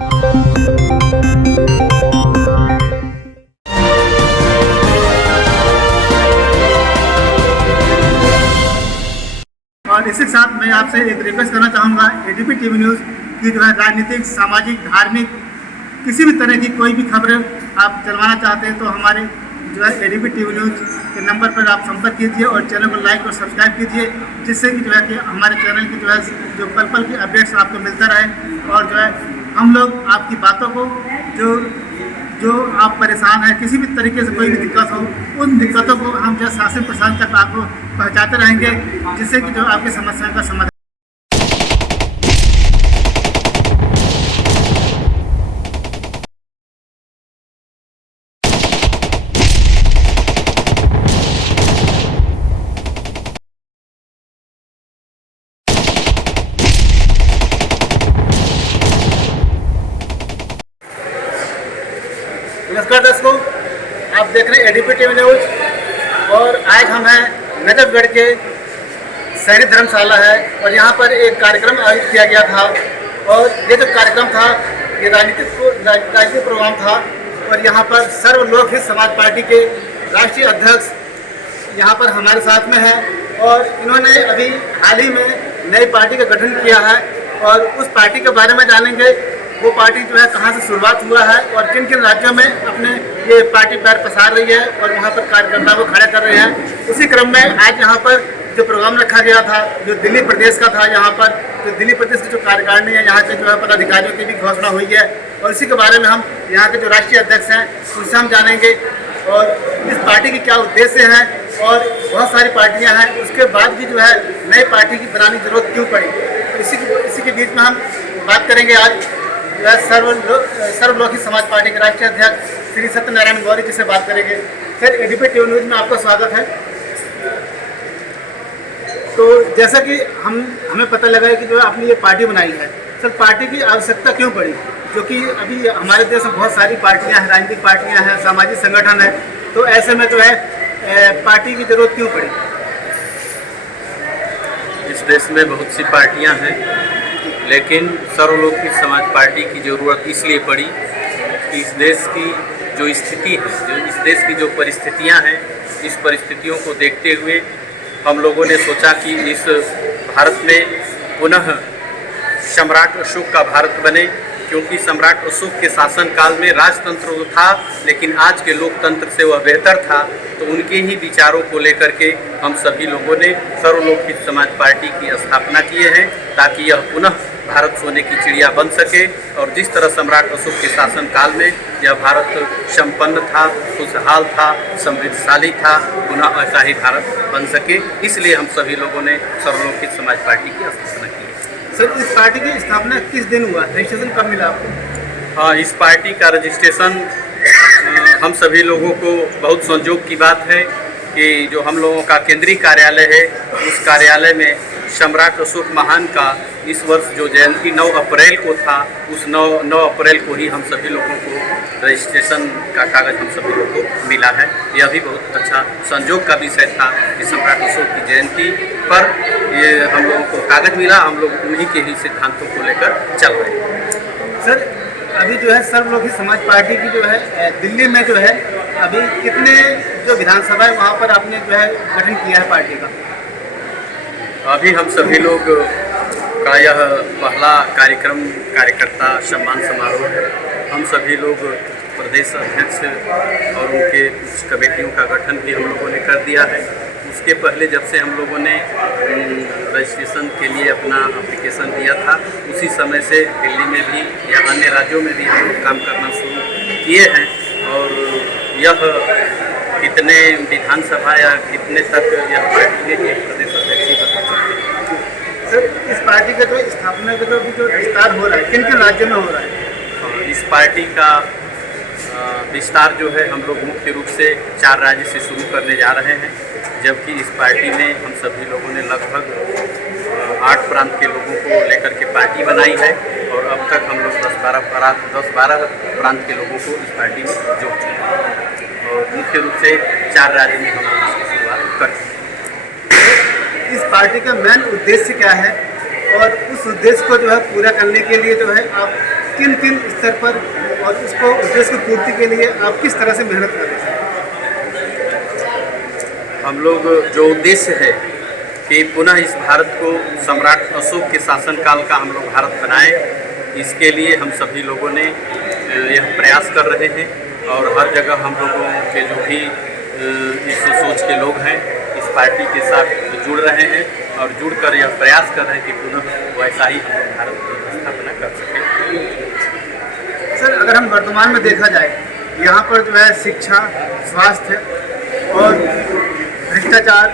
और इसी के साथ मैं आपसे एक रिक्वेस्ट करना चाहूँगा, एडीपी टीवी न्यूज़ की जो है राजनीतिक, सामाजिक, धार्मिक किसी भी तरह की कोई भी खबरें आप चलवाना चाहते हैं तो हमारे जो है एडीपी टीवी न्यूज़ के नंबर पर आप संपर्क कीजिए और चैनल को लाइक और सब्सक्राइब कीजिए, जिससे कि जो है कि हमारे चैनल की जो है जो पल पल की अपडेट्स आपको मिलता रहे और जो है हम लोग आपकी बातों को जो आप परेशान हैं, किसी भी तरीके से कोई भी दिक्कत हो, उन दिक्कतों को हम जो शासन प्रशासन तक आपको पहुंचाते रहेंगे, जिससे कि जो आपकी समस्याओं का समाधान। नमस्कार दर्शकों, आप देख रहे हैं एडीपी टीवी न्यूज़ और आज हम हैं नजफगढ़ के सैनिक धर्मशाला है और यहाँ पर एक कार्यक्रम आयोजित किया गया था और ये जो कार्यक्रम था ये राजनीतिक प्रोग्राम था और यहाँ पर सर्वलोक हित समाज पार्टी के राष्ट्रीय अध्यक्ष यहाँ पर हमारे साथ में हैं और इन्होंने अभी हाल ही में नई पार्टी का गठन किया है और उस पार्टी के बारे में जानेंगे। वो पार्टी जो है कहाँ से शुरुआत हुआ है और किन किन राज्यों में अपने ये पार्टी पैर पसार रही है और वहाँ पर कार्यकर्ताओं को खड़ा कर रहे हैं। इसी क्रम में आज यहाँ पर जो प्रोग्राम रखा गया था जो दिल्ली प्रदेश का था, यहाँ पर जो दिल्ली प्रदेश की जो कार्यकारिणी है यहाँ के जो है पदाधिकारियों की भी घोषणा हुई है और इसी के बारे में हम यहाँ के जो राष्ट्रीय अध्यक्ष हैं उनसे हम जानेंगे और इस पार्टी की क्या उद्देश्य हैं और बहुत सारी पार्टियाँ हैं, उसके बाद भी जो है नई पार्टी की बनाने की जरूरत क्यों पड़ी। तो इसी के बीच में हम बात करेंगे आज सर्वलोक हित समाज पार्टी के राष्ट्रीय अध्यक्ष श्री सत्यनारायण गौरी जी से बात करेंगे। सर, एडीपी टीवी न्यूज़ में आपका स्वागत है। तो जैसा कि हमें पता लगा है कि जो है आपने ये पार्टी बनाई है, सर पार्टी की आवश्यकता क्यों पड़ी, जो कि अभी हमारे देश में बहुत सारी पार्टियां हैं, राजनीतिक पार्टियां हैं, सामाजिक संगठन है, तो ऐसे में जो है पार्टी की जरूरत क्यों पड़ी? इस देश में बहुत सी पार्टियां हैं, लेकिन सर्वलोक हित समाज पार्टी की ज़रूरत इसलिए पड़ी कि इस देश की जो स्थिति है, जो इस देश की जो परिस्थितियां हैं, इस परिस्थितियों को देखते हुए हम लोगों ने सोचा कि इस भारत में पुनः सम्राट अशोक का भारत बने, क्योंकि सम्राट अशोक के शासनकाल में राजतंत्र था लेकिन आज के लोकतंत्र से वह बेहतर था। तो उनके ही विचारों को लेकर के हम सभी लोगों ने सर्वलोक हित समाज पार्टी की स्थापना किए हैं ताकि यह पुनः भारत सोने की चिड़िया बन सके और जिस तरह सम्राट अशोक के शासनकाल में यह भारत संपन्न था, खुशहाल था, समृद्धशाली था, पुनः ऐसा ही भारत बन सके, इसलिए हम सभी लोगों ने सर्वलोक हित समाज पार्टी की स्थापना की है। सर, इस पार्टी की स्थापना किस दिन हुआ, रजिस्ट्रेशन कब मिला आपको? हाँ, इस पार्टी का रजिस्ट्रेशन हम सभी लोगों को बहुत संजोग की बात है कि जो हम लोगों का केंद्रीय कार्यालय है उस कार्यालय में सम्राट अशोक महान का इस वर्ष जो जयंती 9 अप्रैल को था, उस 9 अप्रैल को ही हम सभी लोगों को रजिस्ट्रेशन का कागज़ हम सभी लोगों को मिला है। यह भी बहुत अच्छा संजोग का विषय था कि सम्राट अशोक की जयंती पर ये हम लोगों को कागज़ मिला, हम लोग उन्हीं के ही सिद्धांतों को लेकर चल रहे हैं। सर, अभी जो है सर्वलोक हित समाज पार्टी की जो है दिल्ली में जो है अभी कितने जो विधानसभा है वहाँ पर आपने जो है गठन किया है पार्टी का? अभी हम सभी लोग का यह पहला कार्यकर्ता सम्मान समारोह है। हम सभी लोग प्रदेश अध्यक्ष और उनके कुछ कमेटियों का गठन भी हम लोगों ने कर दिया है। उसके पहले जब से हम लोगों ने रजिस्ट्रेशन के लिए अपना एप्लीकेशन दिया था, उसी समय से दिल्ली में भी या अन्य राज्यों में भी हम लोग काम करना शुरू किए हैं और यह कितने विधानसभा या कितने तक यह पार्टी के एक प्रदेश अध्यक्ष ही बता सकते हैं। सर, इस पार्टी का जो स्थापना का जो विस्तार हो रहा है किन किन राज्यों में हो रहा है? इस पार्टी का विस्तार जो है हम लोग मुख्य रूप से 4 राज्य से शुरू करने जा रहे हैं, जबकि इस पार्टी में हम सभी लोगों ने लगभग 8 प्रांत के लोगों को लेकर के पार्टी बनाई है और अब तक हम लोग 10-12 प्रांत के लोगों को इस पार्टी में जोड़ चुके हैं और मुख्य रूप से 4 राज्य में हम लोग इसकी शुरुआत कर चुके हैं। इस पार्टी का मेन उद्देश्य क्या है और उस उद्देश्य को जो है पूरा करने के लिए जो है आप किन किन स्तर पर और उसको उद्देश्य की पूर्ति के लिए आप किस तरह से मेहनत कर रहे हैं? हम लोग जो उद्देश्य है कि पुनः इस भारत को सम्राट अशोक के शासनकाल का हम लोग भारत बनाएं, इसके लिए हम सभी लोगों ने यह प्रयास कर रहे हैं और हर जगह हम लोगों के जो भी इस सोच के लोग हैं इस पार्टी के साथ जुड़ रहे हैं और जुड़कर यह प्रयास कर रहे हैं कि पुनः वैसा ही हम लोग भारत की स्थापना कर सकें। सर, अगर हम वर्तमान में देखा जाए, यहाँ पर जो है शिक्षा, स्वास्थ्य और भ्रष्टाचार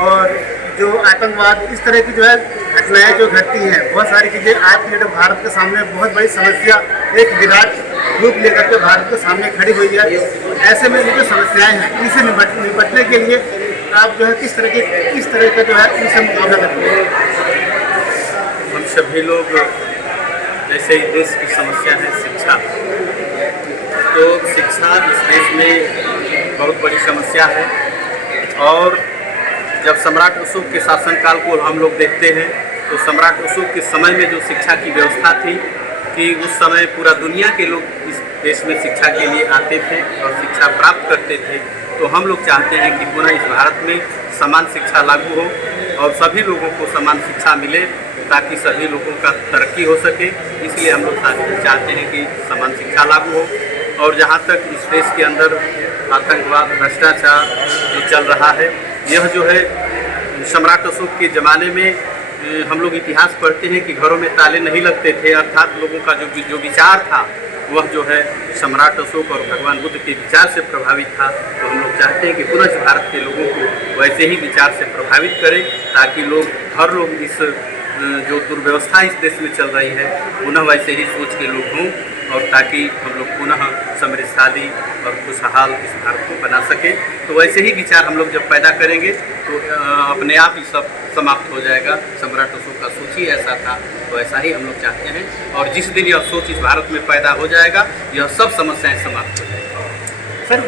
और जो आतंकवाद, इस तरह की जो है घटनाएं जो घटती हैं, बहुत सारी चीज़ें आज की डेट में भारत के सामने बहुत बड़ी समस्या एक विराट रूप लेकर के भारत के सामने खड़ी हुई है। ऐसे में ये जो समस्याएं हैं, इनसे निपटने के लिए आप जो है किस तरह का जो है इनसे मुकाबला करते हैं? हम सभी लोग, जैसे इस देश की समस्या है शिक्षा, तो शिक्षा इस देश में बहुत बड़ी समस्या है। और जब सम्राट अशोक के शासनकाल को हम लोग देखते हैं तो सम्राट अशोक के समय में जो शिक्षा की व्यवस्था थी कि उस समय पूरा दुनिया के लोग इस देश में शिक्षा के लिए आते थे और शिक्षा प्राप्त करते थे। तो हम लोग चाहते हैं कि पुनः इस भारत में समान शिक्षा लागू हो और सभी लोगों को समान शिक्षा मिले ताकि सभी लोगों का तरक्की हो सके। इसलिए हम लोग चाहते हैं कि समान शिक्षा लागू हो। और जहाँ तक इस देश के अंदर आतंकवाद, भ्रष्टाचार जो चल रहा है, यह जो है सम्राट अशोक के ज़माने में हम लोग इतिहास पढ़ते हैं कि घरों में ताले नहीं लगते थे, अर्थात लोगों का जो विचार था वह जो है सम्राट अशोक और भगवान बुद्ध के विचार से प्रभावित था। तो हम लोग चाहते हैं कि पुनः भारत के लोगों को वैसे ही विचार से प्रभावित करें ताकि हर लोग इस जो दुर्व्यवस्था इस देश में चल रही है पुनः वैसे ही सोच के लोग हों और ताकि हम लोग पुनः समृद्धशाली और खुशहाल इस भारत को बना सकें। तो वैसे ही विचार हम लोग जब पैदा करेंगे तो अपने आप ही सब समाप्त हो जाएगा। सम्राट अशोक का सोच ही ऐसा था, तो ऐसा ही हम लोग चाहते हैं और जिस दिन यह सोच इस भारत में पैदा हो जाएगा यह सब समस्याएं समाप्त हो जाएगी। सर,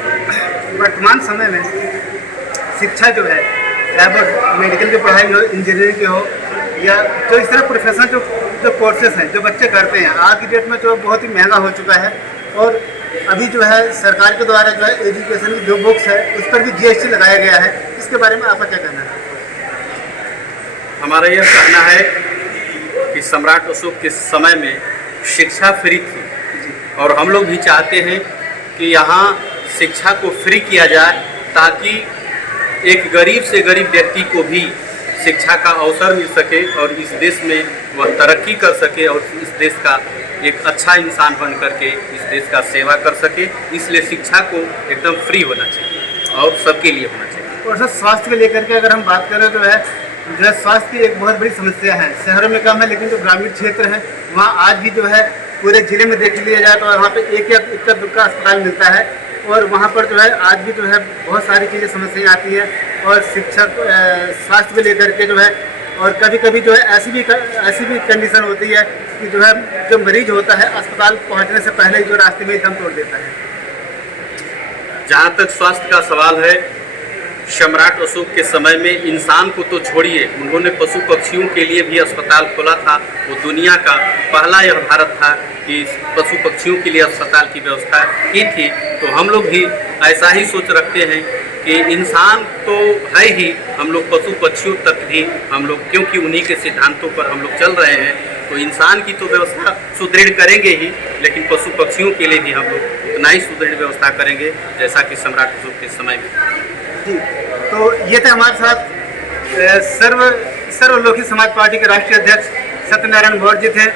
वर्तमान समय में शिक्षा जो है, चाहे वो मेडिकल की पढ़ाई हो, इंजीनियरिंग की हो, या जो इस तरह प्रोफेशनल जो कोर्सेज हैं जो बच्चे करते हैं, आज की डेट में जो बहुत ही महंगा हो चुका है। और अभी जो है सरकार के द्वारा जो है एजुकेशन की जो बुक्स है उस पर भी GST लगाया गया है, इसके बारे में आपका क्या कहना है? हमारा यह कहना है कि सम्राट अशोक के समय में शिक्षा फ्री थी और हम लोग भी चाहते हैं कि यहाँ शिक्षा को फ्री किया जाए ताकि एक गरीब से गरीब व्यक्ति को भी शिक्षा का अवसर मिल सके और इस देश में वह तरक्की कर सके और इस देश का एक अच्छा इंसान बन करके इस देश का सेवा कर सके। इसलिए शिक्षा को एकदम फ्री होना चाहिए और सबके लिए होना चाहिए। और सर, स्वास्थ्य को लेकर के अगर हम बात करें तो है जो है स्वास्थ्य की एक बहुत बड़ी समस्या है। शहरों में कम है लेकिन जो ग्रामीण क्षेत्र है वहाँ आज भी जो है पूरे जिले में देख लिया जाए तो वहाँ पे एक या इक्का दुक्का अस्पताल मिलता है और वहाँ पर जो है आज भी जो है बहुत सारी चीज़ें समस्याएं आती हैं और शिक्षा स्वास्थ्य को लेकर के जो है और कभी कभी जो है ऐसी भी कंडीशन होती है कि जो है जो मरीज होता है अस्पताल पहुँचने से पहले ही जो रास्ते में दम तोड़ देता है। जहाँ तक स्वास्थ्य का सवाल है, सम्राट अशोक के समय में इंसान को तो छोड़िए, उन्होंने पशु पक्षियों के लिए भी अस्पताल खोला था। वो दुनिया का पहला यह भारत था कि पशु पक्षियों के लिए अस्पताल की व्यवस्था की थी। तो हम लोग भी ऐसा ही सोच रखते हैं कि इंसान तो है ही, हम लोग पशु पक्षियों तक भी हम लोग, क्योंकि उन्हीं के सिद्धांतों पर हम लोग चल रहे हैं, तो इंसान की तो व्यवस्था सुदृढ़ करेंगे ही, लेकिन पशु पक्षियों के लिए भी हम लोग उतना ही सुदृढ़ व्यवस्था करेंगे जैसा कि सम्राट अशोक के समय में। जी, तो ये थे हमारे साथ सर्वलोकी समाज पार्टी के राष्ट्रीय अध्यक्ष सत्यनारायण गौड़ जी थे।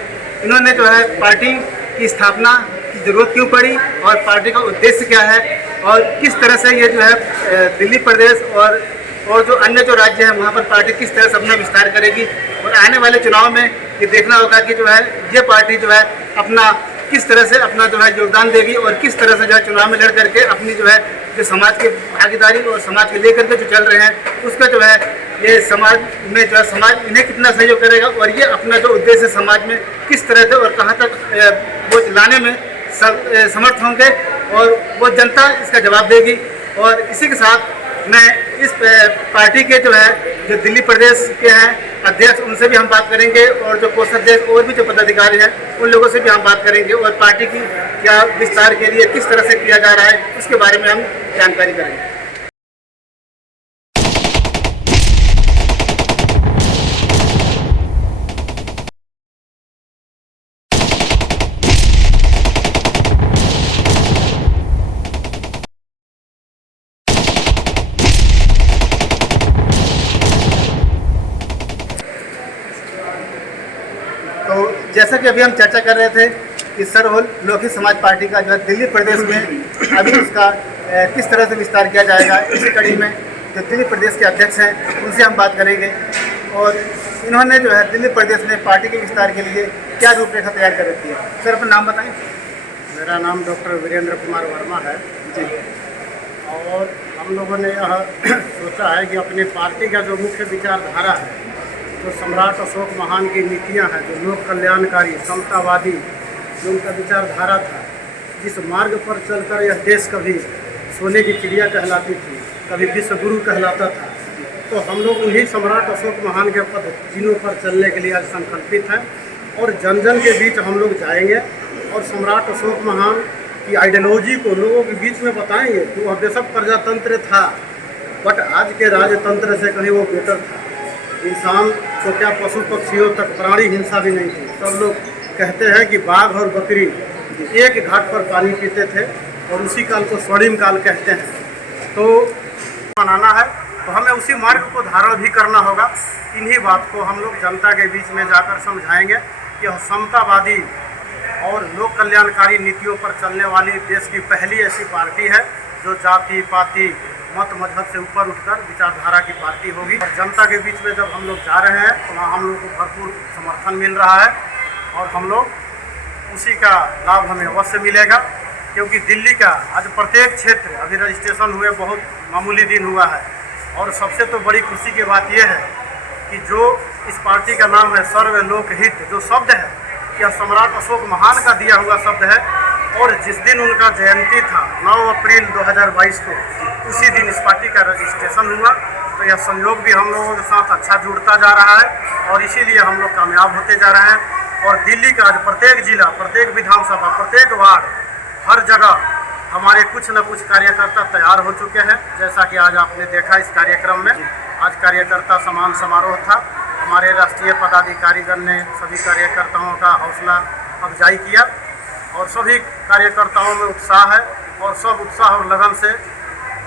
इन्होंने जो है पार्टी की स्थापना की जरूरत क्यों पड़ी और पार्टी का उद्देश्य क्या है और किस तरह से ये जो है दिल्ली प्रदेश और जो अन्य जो राज्य हैं वहाँ पर पार्टी किस तरह से अपना विस्तार करेगी और आने वाले चुनाव में ये देखना होगा कि जो है ये पार्टी जो है अपना किस तरह से अपना जो है योगदान देगी और किस तरह से जो है चुनाव में लड़ करके अपनी जो है जो समाज की भागीदारी और समाज के लेकर के जो चल रहे हैं उसका जो है ये समाज में जो है समाज इन्हें कितना सहयोग करेगा और ये अपना जो उद्देश्य समाज में किस तरह से और कहाँ तक वो लाने में समर्थ होंगे और वो जनता इसका जवाब देगी। और इसी के साथ मैं इस पार्टी के जो दिल्ली प्रदेश के हैं अध्यक्ष, उनसे भी हम बात करेंगे और जो कोषाध्यक्ष और भी जो पदाधिकारी हैं उन लोगों से भी हम बात करेंगे और पार्टी की क्या विस्तार के लिए किस तरह से किया जा रहा है उसके बारे में हम जानकारी करेंगे। तो जैसा कि अभी हम चर्चा कर रहे थे कि सर्वलोकी समाज पार्टी का जो है दिल्ली प्रदेश में अभी उसका किस तरह से विस्तार किया जाएगा, इसी कड़ी में जो दिल्ली प्रदेश के अध्यक्ष हैं उनसे हम बात करेंगे और इन्होंने जो है दिल्ली प्रदेश में पार्टी के विस्तार के लिए क्या रूपरेखा तैयार कर रखी है। सर अपना नाम बताएं। मेरा नाम डॉक्टर वीरेंद्र कुमार वर्मा है जी। और हम लोगों ने यह सोचा है कि अपनी पार्टी का जो मुख्य विचारधारा है, जो सम्राट अशोक महान की नीतियां हैं, जो लोक कल्याणकारी समतावादी जो उनका विचारधारा था, जिस मार्ग पर चलकर यह देश कभी सोने की चिड़िया कहलाती थी, कभी विश्व गुरु कहलाता था, तो हम लोग उन्हीं सम्राट अशोक महान के पद चिन्हों पर चलने के लिए आज संकल्पित हैं और जन जन के बीच हम लोग जाएंगे और सम्राट अशोक महान की आइडियोलॉजी को लोगों के बीच में बताएंगे कि वह बेशक प्रजातंत्र था, बट आज के राजतंत्र से कहीं वो बेटर था। इंसान को क्या, पशु पक्षियों तक प्राणी हिंसा भी नहीं थी। सब लोग कहते हैं कि बाघ और बकरी एक घाट पर पानी पीते थे और उसी काल को स्वर्णिम काल कहते हैं। तो मनाना है तो हमें उसी मार्ग को धारण भी करना होगा। इन्हीं बात को हम लोग जनता के बीच में जाकर समझाएंगे कि यह समतावादी और लोक कल्याणकारी नीतियों पर चलने वाली देश की पहली ऐसी पार्टी है जो जाति पाति मत मजहब से ऊपर उठकर विचारधारा की पार्टी होगी। और जनता के बीच में जब हम लोग जा रहे हैं तो वहाँ हम लोग को भरपूर समर्थन मिल रहा है और हम लोग उसी का लाभ हमें अवश्य मिलेगा, क्योंकि दिल्ली का आज प्रत्येक क्षेत्र अभी रजिस्ट्रेशन हुए बहुत मामूली दिन हुआ है। और सबसे तो बड़ी खुशी की बात यह है कि जो इस पार्टी का नाम है सर्व लोकहित, जो शब्द है यह सम्राट अशोक महान का दिया हुआ शब्द है। और जिस दिन उनका जयंती था 9 अप्रैल 2022 को, उसी दिन इस पार्टी का रजिस्ट्रेशन हुआ। तो यह संयोग भी हम लोगों के साथ अच्छा जुड़ता जा रहा है और इसीलिए हम लोग कामयाब होते जा रहे हैं। और दिल्ली का आज प्रत्येक जिला, प्रत्येक विधानसभा, प्रत्येक वार्ड, हर जगह हमारे कुछ न कुछ कार्यकर्ता तैयार हो चुके हैं। जैसा कि आज आपने देखा इस कार्यक्रम में, आज कार्यकर्ता सम्मान समारोह था। हमारे राष्ट्रीय पदाधिकारीगण ने सभी कार्यकर्ताओं का हौसला अफजाई किया और सभी कार्यकर्ताओं में उत्साह है और सब उत्साह और लगन से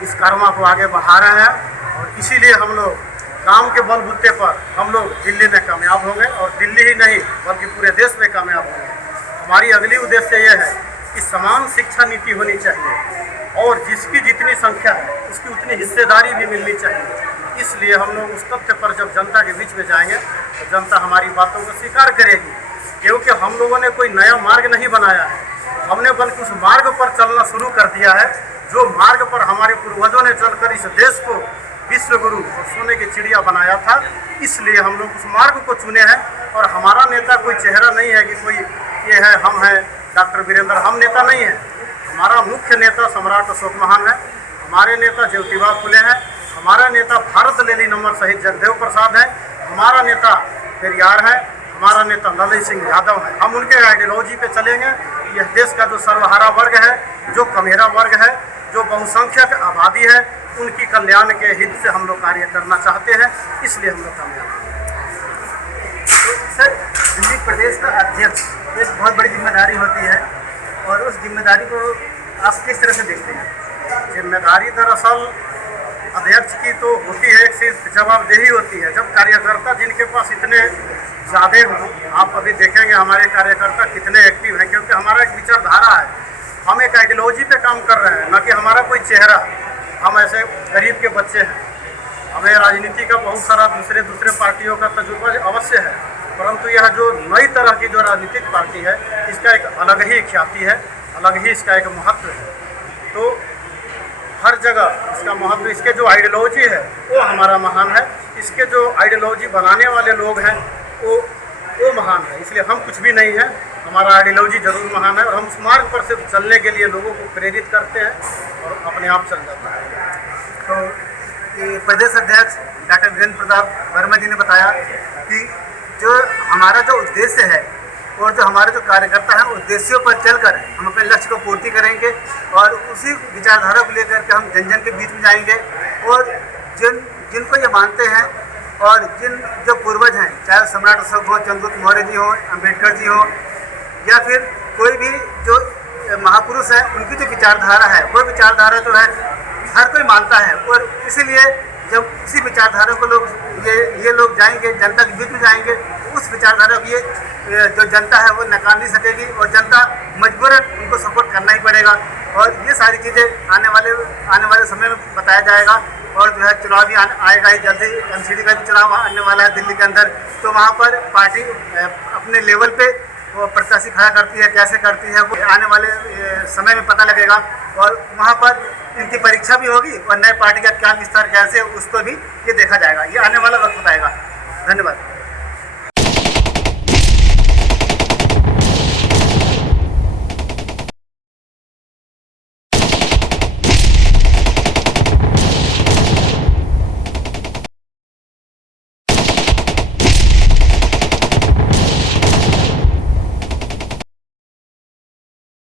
इस कर्मा को आगे बढ़ा रहे हैं। और इसीलिए हम लोग काम के बलबूते पर हम लोग दिल्ली में कामयाब होंगे और दिल्ली ही नहीं बल्कि पूरे देश में कामयाब होंगे। हमारी अगली उद्देश्य यह है कि समान शिक्षा नीति होनी चाहिए और जिसकी जितनी संख्या है उसकी उतनी हिस्सेदारी भी मिलनी चाहिए। इसलिए हम लोग उस तथ्य पर जब जनता के बीच में जाएंगे तो जनता हमारी बातों को स्वीकार करेगी, क्योंकि हम लोगों ने कोई नया मार्ग नहीं बनाया है, हमने बल्कि उस मार्ग पर चलना शुरू कर दिया है जो मार्ग पर हमारे पूर्वजों ने चलकर इस देश को विश्व गुरु और सोने की चिड़िया बनाया था। इसलिए हम लोग उस मार्ग को चुने हैं और हमारा नेता कोई चेहरा नहीं है कि कोई ये है, हम हैं डॉक्टर वीरेंद्र, हम नेता नहीं हैं। हमारा मुख्य नेता सम्राट अशोक महान है, हमारे नेता ज्योतिबा फुले हैं, हमारा नेता भारत लेली नंबर शहीद जगदेव प्रसाद है, हमारा नेता पेरियार है, हमारा नेता ललित सिंह यादव है। हम उनके आइडियोलॉजी पे चलेंगे। यह देश का जो सर्वहारा वर्ग है, जो कमेरा वर्ग है, जो बहुसंख्यक आबादी है, उनकी कल्याण के हित से हम लोग कार्य करना चाहते हैं। इसलिए हम लोग कामयाब हैं। तो सर, दिल्ली प्रदेश का अध्यक्ष एक बहुत बड़ी जिम्मेदारी होती है और उस जिम्मेदारी को आप किस तरह से देखते हैं? जिम्मेदारी दरअसल अध्यक्ष की तो होती है, एक सिर्फ जवाबदेही होती है। जब कार्यकर्ता जिनके पास इतने ज़्यादा हों, आप अभी देखेंगे हमारे कार्यकर्ता कितने एक्टिव हैं, क्योंकि हमारा एक विचारधारा है, हम एक आइडियोलॉजी पे काम कर रहे हैं, न कि हमारा कोई चेहरा। हम ऐसे गरीब के बच्चे हैं, हमें राजनीति का बहुत सारा दूसरे पार्टियों का तजुर्बा अवश्य है, परंतु यह जो नई तरह की जो राजनीतिक पार्टी है इसका एक अलग ही ख्याति है, अलग ही इसका एक महत्व है। तो हर जगह इसका महत्व, इसके जो आइडियोलॉजी है वो हमारा महान है, इसके जो आइडियोलॉजी बनाने वाले लोग हैं वो महान है। इसलिए हम कुछ भी नहीं है, हमारा आइडियोलॉजी जरूर महान है और हम उस मार्ग पर सिर्फ चलने के लिए लोगों को प्रेरित करते हैं और अपने आप चल जाता है। तो कि प्रदेश अध्यक्ष डॉक्टर वीरेंद्र प्रताप वर्मा जी ने बताया कि जो हमारा जो उद्देश्य है और जो हमारे जो कार्यकर्ता हैं उद्देश्यों पर चलकर हम अपने लक्ष्य को पूर्ति करेंगे और उसी विचारधारा को लेकर के हम जन जन के बीच में जाएंगे और जिनको ये मानते हैं और जो पूर्वज हैं, चाहे सम्राट अशोक हो, चंद्रगुप्त मौर्य जी हो, अम्बेडकर जी हो या फिर कोई भी जो महापुरुष है, उनकी जो विचारधारा है वो विचारधारा जो है हर कोई मानता है। और इसीलिए जब उसी विचारधारा को ये लोग जाएंगे, जनता के बीच में जाएंगे, उस विचारधारा को ये जो जनता है वो नकार नहीं सकेगी और जनता मजबूरन उनको सपोर्ट करना ही पड़ेगा। और ये सारी चीज़ें आने वाले समय में बताया जाएगा। और जो है चुनाव भी आएगा ही जल्दी, एमसीडी का भी चुनाव आने वाला है दिल्ली के अंदर, तो वहाँ पर पार्टी अपने लेवल पे वो प्रत्याशी खड़ा करती है, कैसे करती है वो आने वाले समय में पता लगेगा। और वहाँ पर इनकी परीक्षा भी होगी और नए पार्टी का क्या विस्तार कैसे उसको भी ये देखा जाएगा। ये आने वाला वक्त बताएगा। धन्यवाद।